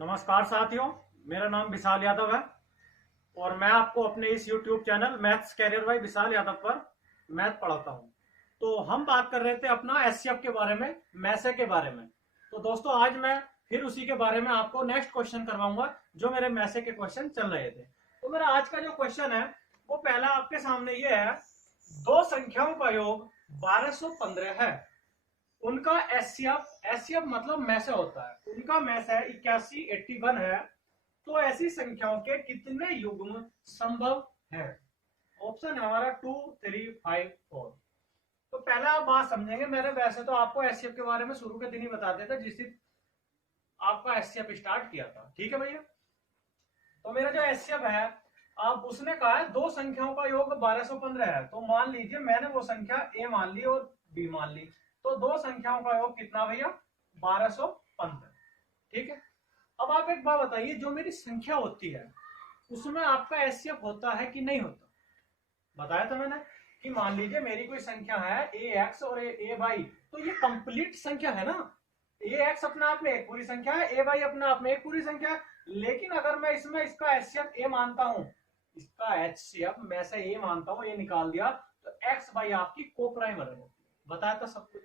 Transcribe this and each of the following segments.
नमस्कार साथियों, मेरा नाम विशाल यादव है और मैं आपको अपने इस YouTube channel maths career by Vishal Yadav पर मैथ पढ़ाता हूं। तो हम बात कर रहे थे अपना एचसीएफ के बारे में, मैसे के बारे में। तो दोस्तों आज मैं फिर उसी के बारे में आपको नेक्स्ट क्वेश्चन करवाऊंगा जो मेरे मैसे के क्वेश्चन चल रहे थे। तो मेरा आज का जो क्वेश्चन है वो पहला आपके सामने ये है, दो संख्याओं का योग 1215 है, उनका एचसीएफ मतलब मैसे होता है, उनका मैसे 81 है, तो ऐसी संख्याओं के कितने युग्म संभव है? ऑप्शन है हमारा 2 3 5 4। तो पहला आप बात समझेंगे, मैंने वैसे तो आपको एचसीएफ के बारे में शुरू के दिन ही बता दिया था जिस दिन आपका एचसीएफ स्टार्ट किया था, ठीक है भैया। तो मेरा जो एचसीएफ है, आप उसने कहा है दो संख्याओं का योग 1215 है, तो मान लीजिए मैंने वो संख्या ए मान ली और बी मान ली, तो दो संख्याओं का योग कितना भैया? 1215, ठीक है। अब आप एक बात बताइए, जो मेरी संख्या होती है उसमें आपका एचसीएफ होता है कि नहीं होता? बताया था मैंने कि मान लीजिए मेरी कोई संख्या है ए एक्स और ए वाई, तो ये कंप्लीट संख्या है ना। ए एक्स अपने आप में एक पूरी संख्या है, ए वाई अपने आप में एक पूरी संख्या है, लेकिन अगर मैं इसमें इसका एचसीएफ ए मानता हूं, इसका एचसीएफ मैं से ए मानता हूं, ये निकाल दिया, तो एक्स वाई आपकी को प्राइम रहेगी। बताया था सब कुछ।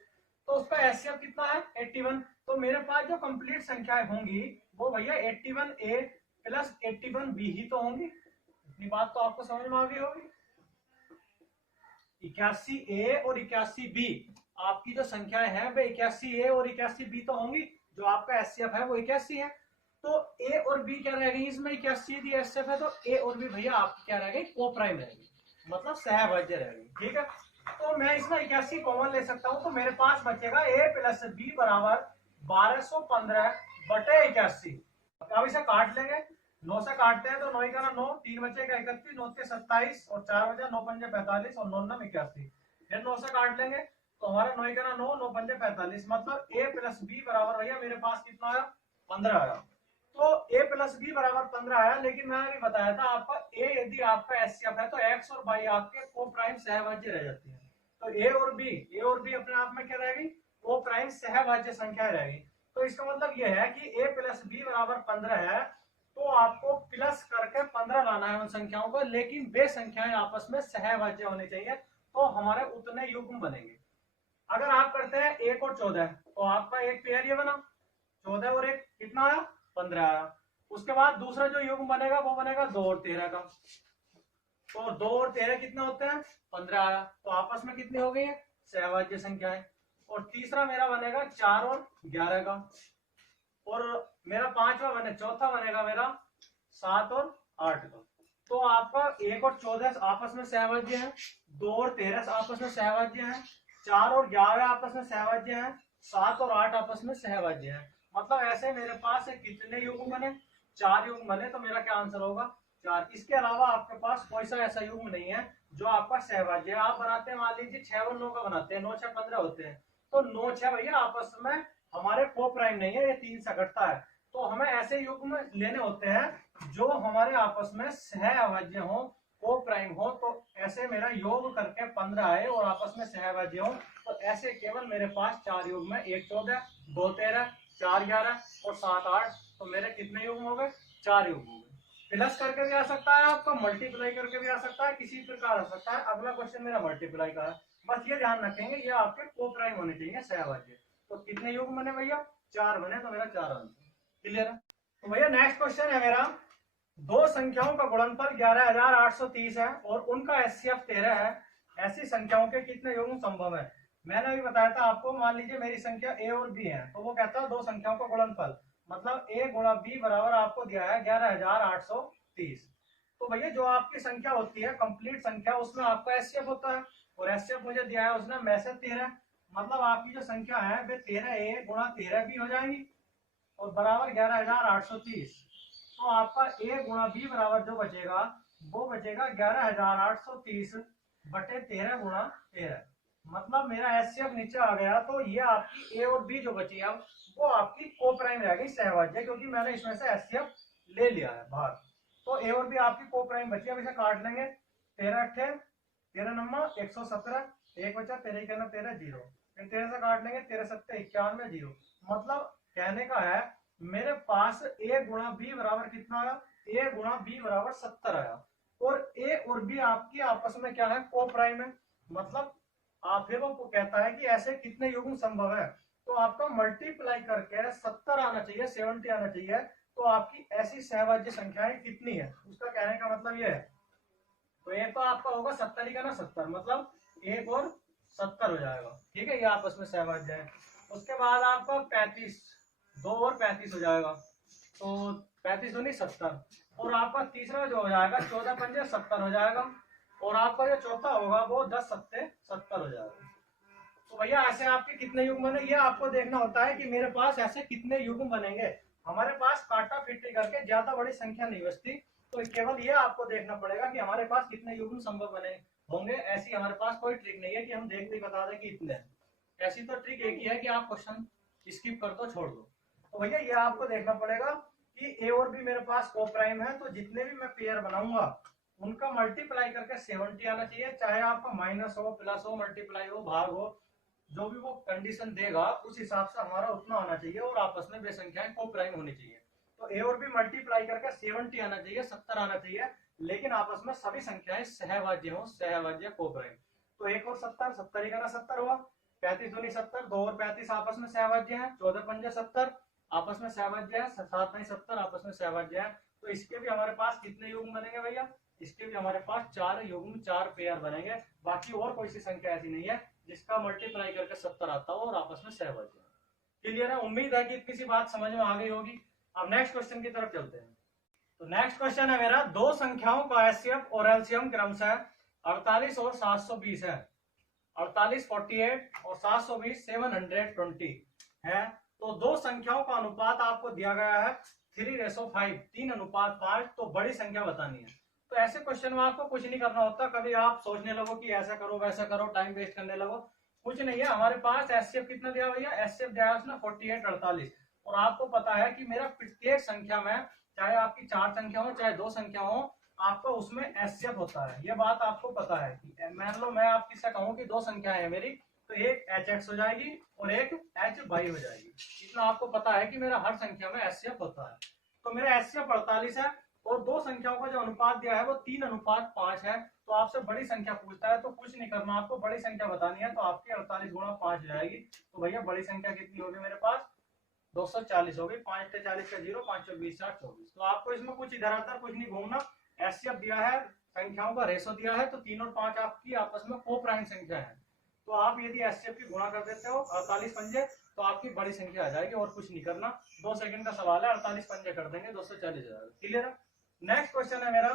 तो उसका एचसीएफ कितना है? 81। तो मेरे पास जो कंप्लीट संख्याएं होंगी वो भैया 81 ए प्लस 81 बी ही तो होंगी। इतनी बात तो आपको समझ में आ गई होगी। 81 ए और 81 बी आपकी जो संख्याएं हैं वे 81 ए और 81 बी तो होंगी। जो आपका एचसीएफ है वो 81 है, तो ए और बी क्या रह गई इसमें? 81 दी एचसीएफ है, तो ए और बी भैया आपकी क्या रह गई? को प्राइम रहेगी, मतलब सहभाज्य रहेगी, ठीक है। तो मैं इसमें 81 कॉमन ले सकता हूं, तो मेरे पास बचेगा ए प्लस बी बराबर 1215 बटे 81। अब इसे काट लेंगे, 9 से काटते हैं तो 9 का 9, 3 बचेगा 31, 9 के 27 और 4 बचे 9 पंजे 45 और 9 नम 81। फिर 9 से काट लेंगे तो हमारा 9 का 9, 9 पंजे 45, मतलब ए प्लस बी बराबर भैया मेरे पास कितना आया? 15 आया। तो ए प्लस बी बराबर 15 आया, लेकिन मैंने भी बताया था आपका ए यदि आपका एचसीएफ है तो एक्स और वाई आपके को प्राइम सहभाज्य रह जाती है। तो ए और बी अपने आप में क्या रहेगी? को प्राइम सहभाज्य संख्या रहेगी। तो इसका मतलब यह है कि ए प्लस बी बराबर 15 है, तो आपको प्लस करके 15 लाना है उन संख्याओं को, लेकिन वे संख्याएं आपस में सहभाज्य होनी चाहिए, तो हमारे उतने युग्म बनेंगे। अगर आप करते हैं 1 और 14, तो आपका एक पेयर ये बना, 14 और 1 कितना आया? 15 आया। उसके बाद दूसरा जो युग्म बनेगा वो बनेगा 2 और 13 का, तो 2 और 13 कितने होते हैं? 15 आया। तो आपस में कितनी हो गई है? सहभाज्य संख्याएं। और तीसरा मेरा बनेगा 4 और 11 का, और मेरा चौथा बनेगा मेरा 7 और 8 का। तो आपका 1 और 14 आपस में सहभाज्य है, 2 और 13 आपस में सहभाज्य है, 4 और 11 आपस में सहभाज्य है, 7 और 8 आपस में सहभाज्य है। मतलब ऐसे मेरे पास कितने युग्म बने? 4 युग्म बने, तो मेरा क्या आंसर होगा? 4। इसके अलावा आपके पास कोई सा ऐसा युग्म नहीं है जो आपका सहभाज्य है। आप बनाते हैं, मान लीजिए 6 और 9 का बनाते हैं, 9 6 15 होते हैं, तो 9 6 भैया आपस में हमारे को प्राइम नहीं है, ये 3 से घटता है। तो हमें ऐसे युग्म लेने होते हैं जो हमारे आपस में सहभाज्य हो, को प्राइम हो। तो ऐसे मेरा योग करके 15 आए और आपस में सहभाज्य हो, तो ऐसे केवल मेरे पास 4 युग्म है, 1 14, 2 13, 4 11 और 7 8। तो मेरे कितने युग्म हो गए? 4 युग्म हो गए। प्लस करके भी आ सकता है आपका, मल्टीप्लाई करके भी आ सकता है, किसी प्रकार आ सकता है। अगला क्वेश्चन मेरा मल्टीप्लाई का है, बस ये ध्यान रखेंगे ये आपके को प्राइम होने चाहिए, सहभाज्य। तो कितने युग्म बने भैया? 4 बने, तो मेरा 4 आंसर क्लियर है। तो भैया नेक्स्ट क्वेश्चन है मेरा, दो संख्याओं का गुणनफल 11830 है और उनका एचसीएफ 13 है, ऐसी संख्याओं के कितने युग्म संभव है? मैंने अभी बताया था आपको, मान लीजिए मेरी संख्या ए और बी है, तो वो कहता है दो संख्याओं का गुणनफल, मतलब ए गुणा बी बराबर आपको दिया है 11830। तो भैया जो आपकी संख्या होती है कंप्लीट संख्या, उसमें आपका एचसीएफ होता है, और एचसीएफ मुझे दिया है उसने में से 13, मतलब आपकी जो संख्या है वे 13 गुणा 13 भी हो जाएंगी और बराबर 11830। तो आपका ए गुणा बी बराबर जो बचेगा वो बचेगा 11830 बटे 13 गुणा 13। मतलब मेरा एचसीएफ नीचे आ गया, तो ये आपकी ए और बी जो बची है वो आपकी को प्राइम रह गई, सहभाज्य, क्योंकि मैंने इसमें से एचसीएफ ले लिया है बाहर। तो ए और बी आपकी को प्राइम बची। अब इसे काट लेंगे, 13 अट्ठे 13 नंबर 117, एक बचा 13 13 0, फिर 13 से काट लेंगे, 13 सत्ते 91 0। मतलब कहने का है मेरे पास ए गुणा बी बराबर कितना आया, ए गुणा बी बराबर 70 आया। और ए और बी आपकी आपस में क्या है, को प्राइम है। मतलब आप फिर वो कहता है कि ऐसे कितने युग्म संभव है, तो आपको मल्टीप्लाई करके 70 आना चाहिए, 70 आना चाहिए। तो आपकी ऐसी सहभाज्य संख्याएं कितनी है, उसका कहने का मतलब ये है। तो एक तो आपका होगा 70 ही का ना 70, मतलब 1 और 70 हो जाएगा, ठीक है, ये आपस में सहभाज्य है। उसके बाद आपका 35, 2 और 35 हो जाएगा, तो 35 दूनी 70। और आपका तीसरा जो हो जाएगा 14 पंजे 70 हो जाएगा। और आपका जो चौथा होगा वो 10 सत्ते 70 हो जाएगा। तो भैया ऐसे आपके कितने युग्म बने, ये आपको देखना होता है कि मेरे पास ऐसे कितने युग्म बनेंगे। हमारे पास काटा फिटी करके ज्यादा बड़ी संख्या नहीं बचती, तो केवल ये आपको देखना पड़ेगा कि हमारे पास कितने युग्म संभव बने होंगे। ऐसी हमारे पास कोई ट्रिक नहीं है कि हम देखते ही बता दें कि इतने। ऐसी तो ट्रिक एक ही है कि आप क्वेश्चन स्किप कर दो, छोड़ दो। तो भैया ये आपको देखना पड़ेगा कि ए और बी मेरे पास को प्राइम है, तो जितने भी मैं पेयर बनाऊंगा उनका मल्टीप्लाई करके 70 आना चाहिए। चाहे आपका माइनस हो, प्लस हो, मल्टीप्लाई हो, भाग हो, जो भी वो कंडीशन देगा उस हिसाब से हमारा उतना आना चाहिए। और आपस में वे संख्याएं को प्राइम होनी चाहिए। तो ए और बी मल्टीप्लाई करके 70 आना चाहिए, 70 आना चाहिए, लेकिन आपस में सभी संख्याएं सहभाज्य हो, सहभाज्य को प्राइम। तो 1 और 70, 70 का 70 हुआ, 35 दूनी 70, 2 और 35 आपस में सहभाज्य है, 14 पंजे 70 आपस में सहभाज्य है, 7 नहीं 70 आपस में सहभाज्य है। तो इसके भी हमारे पास कितने युग्म बनेंगे भैया, इसके भी हमारे पास 4 युग्म, 4 पेयर बनेंगे। बाकी और कोई सी संख्या ऐसी नहीं है जिसका मल्टीप्लाई करके 70 आता हो और आपस में सहभाज्य। क्लियर है, उम्मीद है कि इतनी सी बात समझ में आ गई होगी। अब नेक्स्ट क्वेश्चन की तरफ चलते हैं। तो नेक्स्ट क्वेश्चन है मेरा, दो संख्याओं का एचसीएफ और एलसीएम क्रमशः 48 और 720 है। 48 48 और 720 720 है। तो दो संख्याओं का अनुपात आपको दिया गया है 3:5, 3:5। तो बड़ी संख्या बतानी है। तो ऐसे क्वेश्चन में आपको कुछ नहीं करना होता, कभी आप सोचने लगो कि ऐसा करो वैसा करो, टाइम वेस्ट करने लगो, कुछ नहीं है। हमारे पास एचसीएफ कितना दिया भैया, एचसीएफ दिया है उसने 48 48। और आपको पता है कि मेरा प्रत्येक संख्या में, चाहे आपकी 4 संख्या हो चाहे 2 संख्या हो, आपका उसमें एचसीएफ होता है। ये बात आपको पता है कि मान लो मैं आपकी से कहूं कि 2 संख्याएं हैं मेरी, तो एक एच एक्स हो जाएगी और एक एच वाई हो जाएगी। इतना आपको पता है कि मेरा हर संख्या में एचसीएफ होता है। तो मेरा एचसीएफ 48 है और दो संख्याओं का जो अनुपात दिया है वो 3:5 है। तो आपसे बड़ी संख्या पूछता है तो कुछ नहीं करना, आपको बड़ी संख्या बतानी है। तो आपकी 48 गुणा 5 हो जाएगी। तो भैया बड़ी संख्या कितनी होगी मेरे पास, 240 होगी। 5 से 40 का 0, 5 20 60 24। तो आपको इसमें कुछ इधर आता कुछ नहीं घूमना। एचसीएफ दिया है, संख्याओं का रेशो दिया है, तो 3 और 5 आपकी आपस में को प्राइम संख्या है। तो आप यदि एचसीएफ की गुणा कर देते हो 48 पंजे, तो आपकी बड़ी संख्या आ जाएगी और कुछ नहीं करना। 2 सेकंड का सवाल है, 48 पंजे कर देंगे 240 हो जाएगा। क्लियर है। नेक्स्ट क्वेश्चन है मेरा,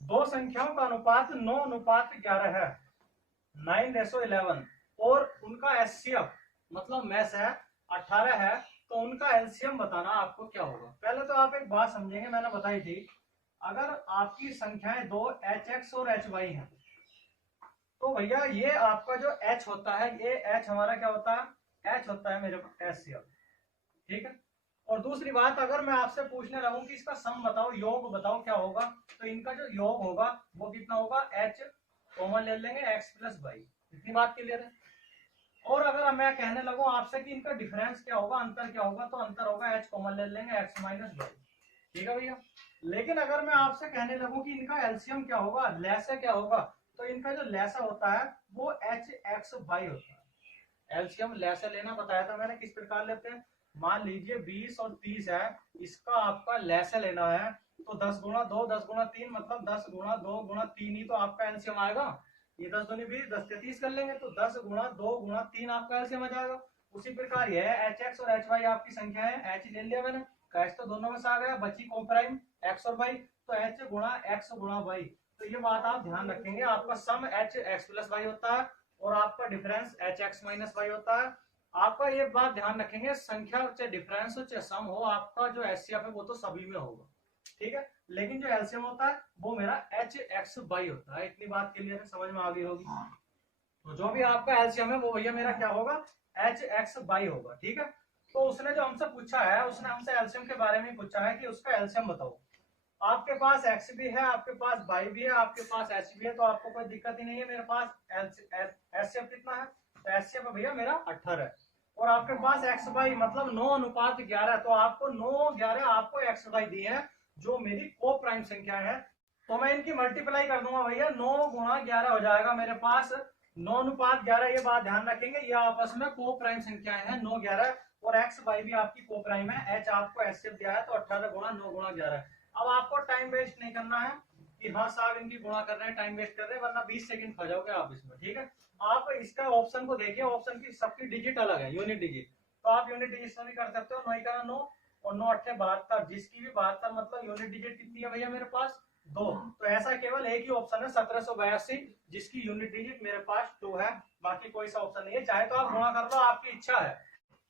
दो संख्याओं का अनुपात 9:11 है, 9:11, और उनका एचसीएफ मतलब मैस है 18 है। तो उनका एलसीएम बताना आपको क्या होगा। पहले तो आप एक बात समझेंगे, मैंने बताई थी, अगर आपकी संख्याएं दो एच एक्स और एच वाई है, तो भैया ये आपका जो एच होता है, ये एच हमारा क्या होता है, एच होता है मेरे एचसीएफ, ठीक है। और दूसरी बात, अगर मैं आपसे पूछने लगूं कि इसका सम बताओ, योग बताओ क्या होगा, तो इनका जो योग होगा वो कितना होगा, एच कॉमन ले लेंगे एक्स प्लस वाई। इतनी बात क्लियर है। और अगर मैं कहने लगूं आपसे कि इनका डिफरेंस क्या होगा, अंतर क्या होगा, तो अंतर होगा एच कॉमन ले लेंगे एक्स माइनस वाई। ठीक है भैया। लेकिन अगर मैं आपसे कहने लगूं कि इनका एलसीएम क्या होगा, लैसा क्या होगा, तो इनका जो लैसा होता है वो एच एक्स वाई होता है। एलसीएम लैसा लेना बताया था मैंने, किस प्रकार लेते हैं। मान लीजिए 20 और 30 है, इसका आपका लैसा लेना है, तो 10 गुणा 2 10 गुणा 3 मतलब 10 गुणा 2 गुणा 3 ही तो आपका एलसीएम आएगा। ये 10 दूनी 20, 10 के 30 कर लेंगे, तो 10 गुणा 2 गुणा 3 आपका एलसीएम आ जाएगा। उसी प्रकार ये एच एक्स और एच वाई आपकी संख्या है। एच ले लिया मैंने, एच तो दोनों में से आ गया, बची को प्राइम एक्स और वाई, तो एच गुणा एक्स गुणा वाई। तो ये बात आप ध्यान रखेंगे, आपका sum H x plus y होता है और आपका difference H x minus y होता है। आपका ये बात ध्यान रखेंगे, संख्या चाहे डिफरेंस हो चाहे सम हो, आपका जो एचसीएफ है वो तो सभी में होगा, ठीक है। लेकिन जो एलसीएम होता है वो मेरा एच एक्स वाई होता है। इतनी बात क्लियर है, समझ में आ गई होगी। तो जो भी आपका एलसीएम है वो भैया मेरा क्या होगा, एच एक्स वाई होगा, ठीक है। तो उसने जो हमसे पूछा है, उसने हमसे एलसीएम के बारे में पूछा है कि उसका एलसीएम बताओ। आपके पास एक्स भी है, आपके पास वाई भी है, आपके पास एच भी है, तो आपको कोई दिक्कत ही नहीं है। मेरे पास एचसीएफ कितना है, तो एचसीएफ भैया मेरा 18 है। और आपके पास एक्स बाई मतलब 9:11, तो आपको 9:11 आपको एक्स बाई दी है जो मेरी को प्राइम संख्या है। तो मैं इनकी मल्टीप्लाई कर दूंगा भैया, 9 × 11 हो जाएगा मेरे पास 9:11। ये बात ध्यान रखेंगे, ये आपस में को प्राइम संख्याएं हैं 9:11, और एक्स बाई भी आपकी को प्राइम है। एच आपको एचसीएफ दिया है तो 18 × 9 × 11। अब आपको टाइम वेस्ट नहीं करना है कि हाँ साहब इनकी गुणा कर रहे हैं, टाइम वेस्ट कर रहे हैं, वरना 20 सेकंड खा जाओगे आप इसमें। ठीक है, आप इसका ऑप्शन को देखिए, ऑप्शन की सबकी डिजिट अलग है, यूनिट डिजिट, तो आप यूनिट डिजिट से भी कर सकते हो। 9 और 9 × 8 = 72, जिसकी भी 72 मतलब यूनिट डिजिट कितनी है भैया मेरे पास 2। तो ऐसा केवल एक ही ऑप्शन है 1782, जिसकी यूनिट डिजिट मेरे पास 2 है, बाकी कोई सा ऑप्शन नहीं है। चाहे तो आप गुणा कर लो, आपकी इच्छा है।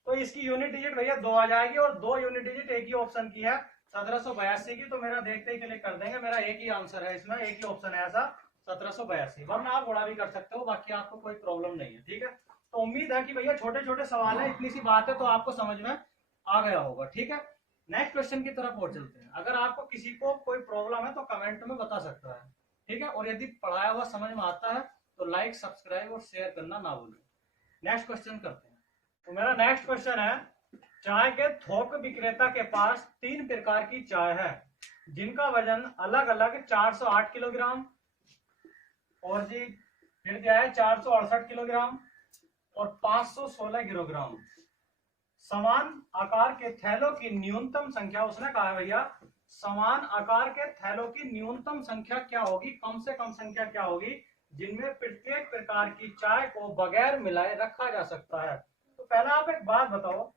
तो इसकी यूनिट डिजिट भैया 2 आ जाएगी, और 2 यूनिट डिजिट एक ही ऑप्शन की है 1782 की, तो मेरा देखते ही क्लिक कर देंगे, मेरा एक ही आंसर है इसमें, एक ही ऑप्शन है ऐसा 1782। वरना आप गुणा भी कर सकते हो, बाकी आपको कोई प्रॉब्लम नहीं है। ठीक है, तो उम्मीद है कि भैया छोटे छोटे सवाल है, इतनी सी बात है तो आपको समझ में आ गया होगा। ठीक है, नेक्स्ट क्वेश्चन की तरफ और चलते हैं। अगर आपको किसी को कोई प्रॉब्लम है तो कमेंट में बता सकता है। ठीक है, और यदि पढ़ाया हुआ समझ में आता है तो लाइक सब्सक्राइब और शेयर करना ना भूलें। नेक्स्ट क्वेश्चन करते हैं। तो मेरा नेक्स्ट क्वेश्चन है, चाय के थोक विक्रेता के पास 3 प्रकार की चाय है जिनका वजन अलग अलग 408 किलोग्राम, और जी फिर दिया है 468 किलोग्राम और 516 किलोग्राम। समान आकार के थैलों की न्यूनतम संख्या, उसने कहा है भैया समान आकार के थैलों की न्यूनतम संख्या क्या होगी, कम से कम संख्या क्या होगी जिनमें प्रत्येक प्रकार की चाय को बगैर मिलाए रखा जा सकता है। तो पहला आप एक बात बताओ,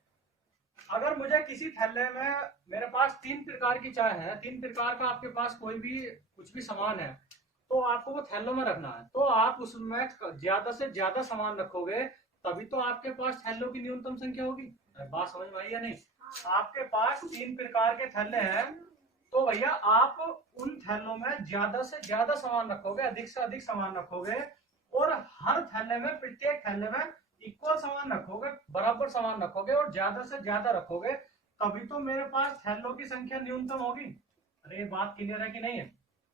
अगर मुझे किसी थैले में मेरे पास 3 प्रकार की चाय है, 3 प्रकार का आपके पास कोई भी कुछ भी सामान है, तो आपको वो थैलों में रखना है, तो आप उसमें ज्यादा से ज्यादा सामान रखोगे तभी तो आपके पास थैलों की न्यूनतम संख्या होगी। बात समझ में आई या नहीं? आपके पास 3 प्रकार के थैले हैं, तो भैया आप उन थैलों में ज्यादा से ज्यादा सामान रखोगे, अधिक से अधिक सामान रखोगे, और हर थैले में प्रत्येक थैले में इक्वल सामान रखोगे, बराबर सामान रखोगे और ज्यादा से ज्यादा रखोगे, तभी तो मेरे पास थैलों की संख्या न्यूनतम होगी। अरे ये बात क्लियर है कि नहीं है?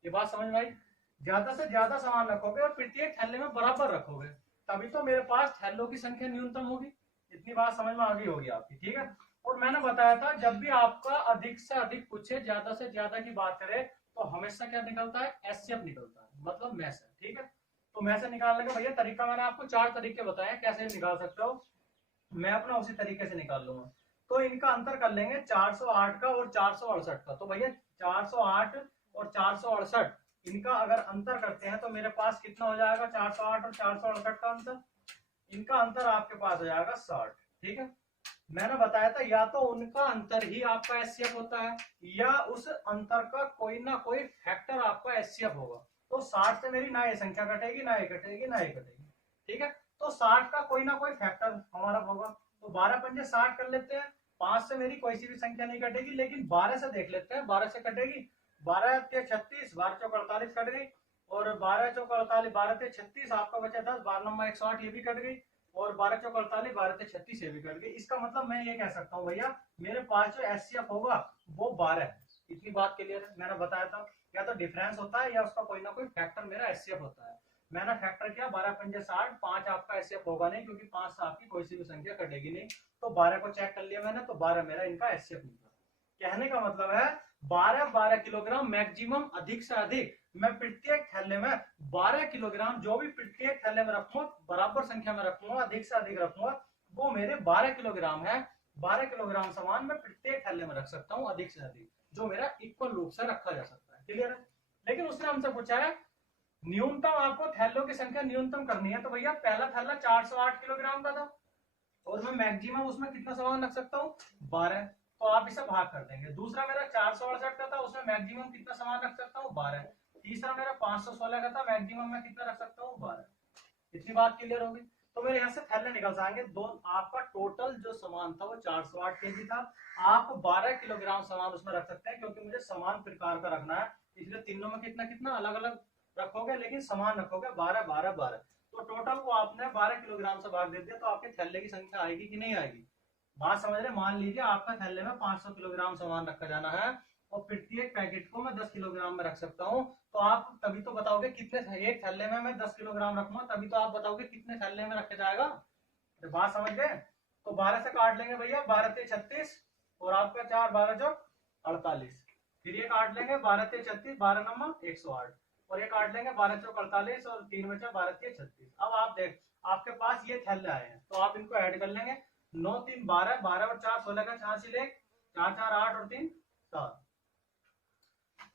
ये बात समझ में आई? ज्यादा से ज्यादा सामान रखोगे और प्रत्येक थैले में बराबर रखोगे, तभी तो मेरे पास थैलों की संख्या न्यूनतम होगी। इतनी बात समझ में आ गई होगी आपकी। ठीक है, और मैंने बताया था जब भी आपका अधिक से अधिक पूछे, ज्यादा से ज्यादा की बात करे, तो हमेशा क्या निकलता है, एचसीएफ निकलता है, मतलब में से। ठीक है, तो में से निकालने का भैया तरीका मैंने आपको 4 तरीके बताए कैसे निकाल सकते हो, मैं अपना उसी तरीके से निकाल लूंगा। तो इनका अंतर कर लेंगे 408 का और 468 का। तो भैया 408 और 468 इनका अगर अंतर करते हैं तो मेरे पास कितना हो जाएगा, 408 और 468 का अंतर, इनका अंतर आपके पास हो जाएगा 60। ठीक है, मैंने बताया था या तो उनका अंतर ही आपका एचसीएफ होता है, या उस अंतर का कोई ना कोई फैक्टर आपका एचसीएफ होगा। तो 60 से मेरी ना ये संख्या कटेगी, ना ये कटेगी, ना ये कटेगी। ठीक है, तो 60 का कोई ना कोई फैक्टर हमारा होगा, तो 12 पंजे 60 कर लेते हैं। 5 से मेरी कोई सी भी संख्या नहीं कटेगी, लेकिन 12 से देख लेते हैं, 12 से कटेगी। 12 के 36, 12 चौक 48 कट गई, और 12 चौक 48, 12 ते 36 आपका बचा 10, 12 नंबर 108 ये भी कट गई, और 12 चौक 48, 12 ते 36 ये भी कट गई। इसका मतलब मैं ये कह सकता हूँ भैया मेरे पास जो एचसीएफ होगा वो 12 है। इतनी बात क्लियर है? मैंने बताया था या तो डिफरेंस होता है या उसका कोई ना कोई फैक्टर मेरा एचसीएफ होता है। मैंने फैक्टर किया 12 पंजे 60, 5 आपका एचसीएफ होगा नहीं क्योंकि 5 से आपकी कोई सी भी संख्या कटेगी नहीं, तो 12 को चेक कर लिया मैंने, तो 12 मेरा इनका एचसीएफ निकला। कहने का मतलब है 12 किलोग्राम मैक्सिमम, अधिक से अधिक मैं प्रत्येक थैले में 12 किलोग्राम, जो भी प्रत्येक थैले में रखूंगा बराबर संख्या में रखूंगा, अधिक से अधिक रखूंगा, वो मेरे 12 किलोग्राम है। 12 किलोग्राम सामान मैं प्रत्येक थैले में रख सकता हूँ अधिक से अधिक, जो मेरा इक्वल रूप से रखा जा सकता है। क्लियर है? लेकिन उसने हमसे पूछा है न्यूनतम, आपको थैलों की संख्या न्यूनतम करनी है, तो भैया पहला थैला 408 किलोग्राम का था और मैं मैक्सिमम उसमें कितना सामान रख सकता हूँ, 12, तो आप इसे भाग कर देंगे। दूसरा मेरा 468 का था, उसमें मैक्सिमम कितना सामान रख सकता हूँ, 12। तीसरा मेरा 516 का था, मैक्सिमम मैं कितना रख सकता हूँ, 12। इतनी बात क्लियर होगी? तो मेरे यहाँ से थैले निकल जाएंगे दो। आपका टोटल जो सामान था वो 408 केजी था, आप 12 किलोग्राम सामान उसमें रख सकते हैं, क्योंकि मुझे समान प्रकार का रखना है, इसलिए तीनों में कितना कितना अलग अलग रखोगे, लेकिन समान रखोगे, 12 12 12। तो टोटल को आपने 12 किलोग्राम से भाग दे दिया, तो आपके थैले की संख्या आएगी कि नहीं आएगी? बात समझ रहे? मान लीजिए आपका थैले में 500 किलोग्राम सामान रखा जाना है और प्रत्येक पैकेट को मैं 10 किलोग्राम में रख सकता हूँ, तो आप तभी तो बताओगे कितने, एक थैले में मैं 10 किलोग्राम रखूंगा, तभी तो आप बताओगे कितने थैले में रखा जाएगा। तो बात समझ गए? तो 12 से काट लेंगे भैया, 12 ते 36 और आपका 4 12 जो 48। फिर ये काट लेंगे 12 ते 36, 12 नंबर 108 और ये काट लेंगे 12 चौक 48 और 3 बचा 12 ते 36। अब आप देख आपके पास ये थैले आए हैं तो आप इनको ऐड कर लेंगे। 9 3 12, 12 और 4 16 का 4 से ले 4 4 8 और 3 7।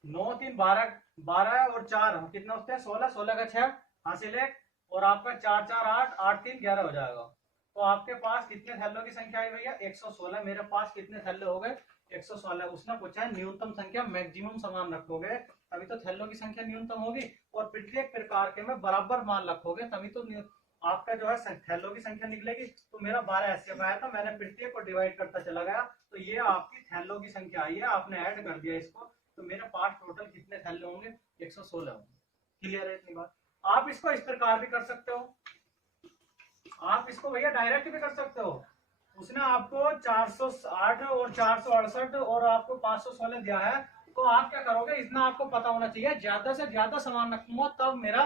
9 3 12, 12 और 4 कितना होते हैं 16, 16 का 6 हासिल है और आपका 4 4 8 8 3 11 हो जाएगा। तो आपके पास कितने थैलों की संख्या है भैया 116। मेरे पास कितने थैले हो गए 116। उसने पूछा है न्यूनतम संख्या, मैक्सिमम समान रखोगे तभी तो थैलों की संख्या न्यूनतम होगी और प्रत्येक प्रकार के में बराबर मान रखोगे तभी तो आपका जो है थैलों की संख्या निकलेगी। तो मेरा 12 एसएफ आया था, मैंने प्रत्येक को डिवाइड करता चला गया तो ये आपकी थैलों की संख्या आई है, आपने ऐड कर दिया इसको तो मेरे पास टोटल कितने थैले होंगे 116 होंगे। क्लियर है इतनी बात। आप इसको इस प्रकार भी कर सकते हो, आप इसको भैया डायरेक्ट भी कर सकते हो। उसने आपको 408 और 468 और आपको 516 दिया है तो आप क्या करोगे, इतना आपको पता होना चाहिए ज्यादा से ज्यादा सामान रखूंगा तब मेरा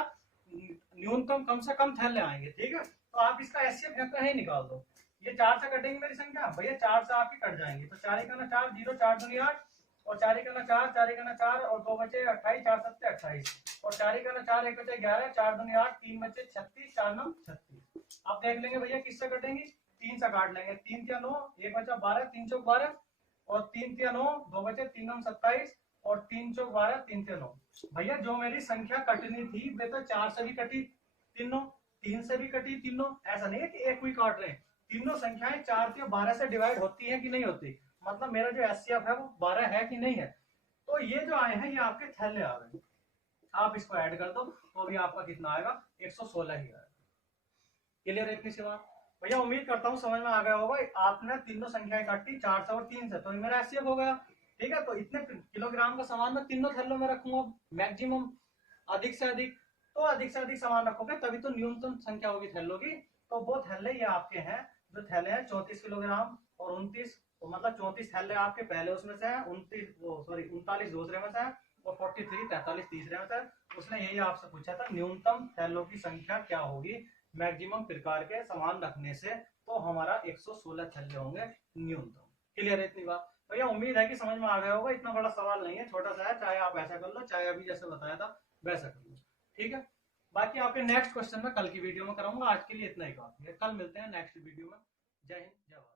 न्यूनतम कम से कम थैले आएंगे। ठीक है, तो आप इसका एससीएफ ही निकाल दो। ये 4 से कटेंगे मेरी संख्या भैया, 4 से आपकी कट जाएंगे तो 4 का ना 4 0 4 दूनी 8 और 4 का ना 4 4 का ना 4 और 2 बचे 28 4 7 28 और 4 का ना 4 1 बचे 11 4 दूनी 8 3 बचे 36 4 9 36। आप देख लेंगे भैया किससे कटेंगी, 3 से काट लेंगे। 3 या 9 1 बचा 12 3 चौक 12 और 3 या 9 2 बचे 3 9 27 और 3 चौक 12 3 या 9। भैया जो मेरी संख्या कटनी थी वे तो 4 से भी कटी तीनों, 3 से भी कटी तीनों, ऐसा नहीं है कि एक ही काट रहे हैं। तीनों संख्याएं 4 से 12 से डिवाइड होती है कि नहीं होती, मतलब मेरा जो एचसीएफ है वो 12 है कि नहीं है। तो ये जो आए हैं ये आपके थैले आ गए, आप इसको ऐड कर दो तो भी आपका कितना आएगा 116 ही आएगा। क्लियर है इतनी सी बात भैया, उम्मीद करता हूँ समझ में आ गया होगा। आपने तीनों संख्याएं काटी 4 से और 3 से तो मेरा एचसीएफ हो गया। ठीक है, तो इतने किलोग्राम का सामान मैं तीनों थैलों में रखूंगा मैक्सिमम, अधिक से अधिक। तो अधिक से अधिक सामान रखोगे तभी तो न्यूनतम संख्या होगी थैलों की। तो वो थैले ये आपके हैं, जो थैले हैं 34 किलोग्राम और 29, तो मतलब 34 थैले आपके पहले उसमें से है, 39 दूसरे में से है और 43 तीसरे में से है। उसने यही आपसे पूछा था न्यूनतम थैलों की संख्या क्या होगी मैक्सिमम प्रकार के सामान रखने से, तो हमारा 116 थैले होंगे न्यूनतम। क्लियर है इतनी बात भैया, उम्मीद है कि समझ में आ गया होगा। इतना बड़ा सवाल नहीं है, छोटा सा है, चाहे आप ऐसा कर लो चाहे अभी जैसे बताया था वैसा कर लो। ठीक है, बाकी आपके नेक्स्ट क्वेश्चन में कल की वीडियो में कराऊंगा। आज के लिए इतना ही काफी है, कल मिलते हैं नेक्स्ट वीडियो में। जय हिंद जय भारत।